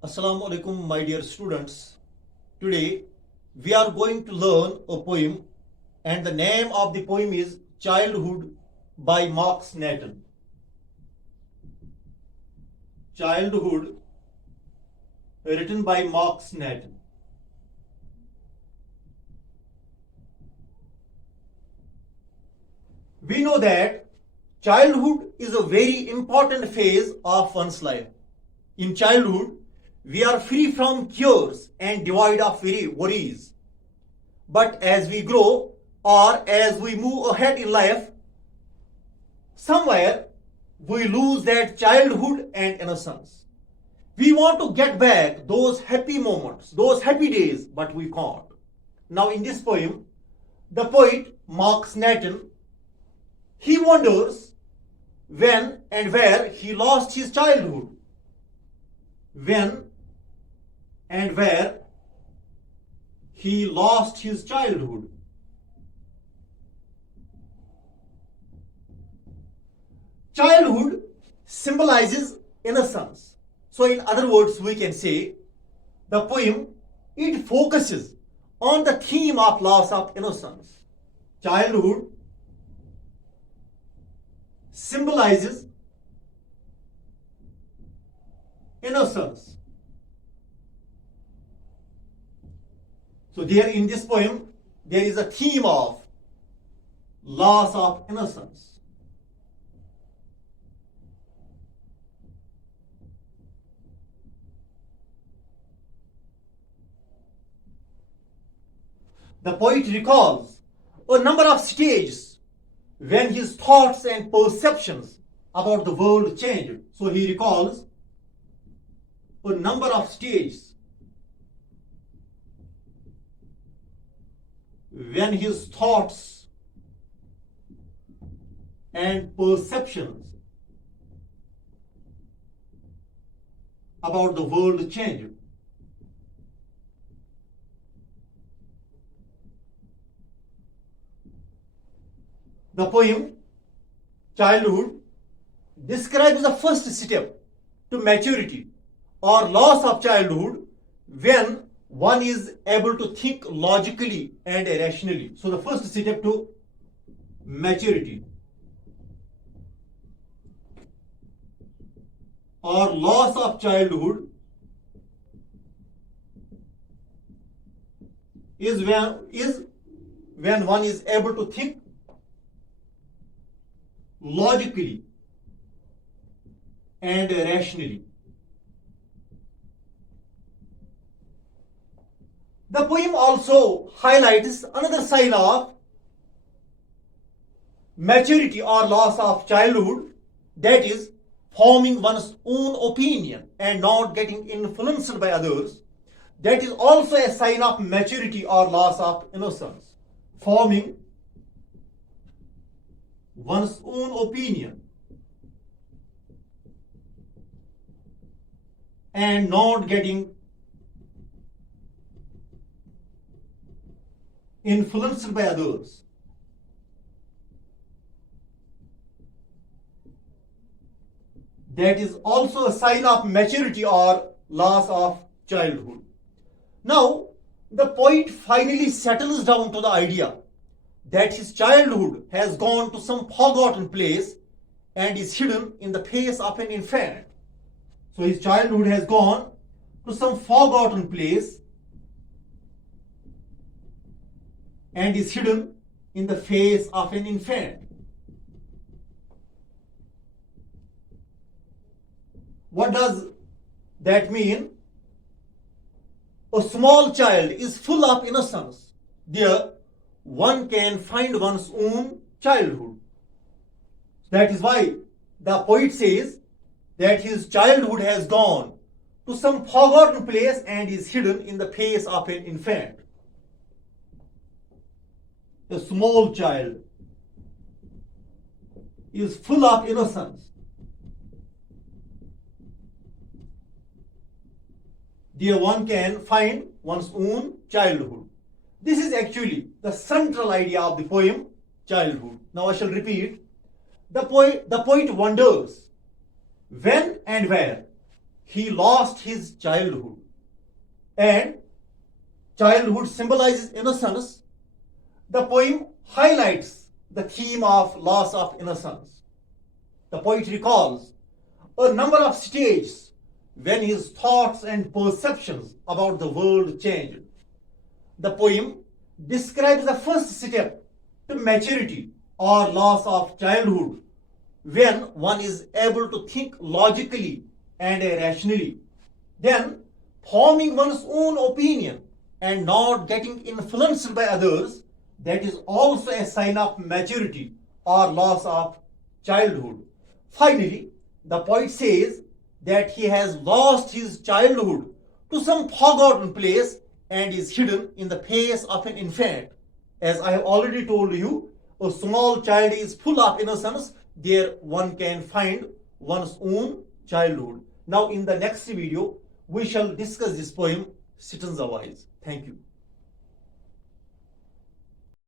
Assalamu alaikum, my dear students. Today we are going to learn a poem, and the name of the poem is Childhood by Markus Natten. Childhood, written by Markus Natten. We know that childhood is a very important phase of one's life. In childhood, we are free from cares and devoid of worries. But as we grow or as we move ahead in life, somewhere we lose that childhood and innocence. We want to get back those happy moments, those happy days, but we can't. Now, in this poem, the poet Markus Natten, he wonders when and where he lost his childhood. When and where he lost his childhood. Childhood symbolizes innocence. So in other words, we can say the poem, it focuses on the theme of loss of innocence. Childhood symbolizes innocence. So there in this poem, there is a theme of loss of innocence. The poet recalls a number of stages when his thoughts and perceptions about the world changed. So he recalls a number of stages when his thoughts and perceptions about the world changed. The poem Childhood describes the first step to maturity or loss of childhood when one is able to think logically and rationally. So the first step to maturity or loss of childhood is when one is able to think logically and rationally. The poem also highlights another sign of maturity or loss of childhood, that is forming one's own opinion and not getting influenced by others. That is also a sign of maturity or loss of innocence. Forming one's own opinion and not getting influenced by others. That is also a sign of maturity or loss of childhood. Now, the poet finally settles down to the idea that his childhood has gone to some forgotten place and is hidden in the face of an infant. So his childhood has gone to some forgotten place and is hidden in the face of an infant. What does that mean? A small child is full of innocence. There, one can find one's own childhood. That is why the poet says that his childhood has gone to some forgotten place and is hidden in the face of an infant. A small child is full of innocence. There one can find one's own childhood. This is actually the central idea of the poem Childhood. Now I shall repeat. The poet wonders when and where he lost his childhood. And childhood symbolizes innocence. The poem highlights the theme of loss of innocence. The poet recalls a number of stages when his thoughts and perceptions about the world changed. The poem describes the first step to maturity or loss of childhood, when one is able to think logically and rationally, then forming one's own opinion and not getting influenced by others, that is also a sign of maturity or loss of childhood. Finally, the poet says that he has lost his childhood to some forgotten place and is hidden in the face of an infant. As I have already told you, a small child is full of innocence. There one can find one's own childhood. Now in the next video, we shall discuss this poem, Citizens Voice. Thank you.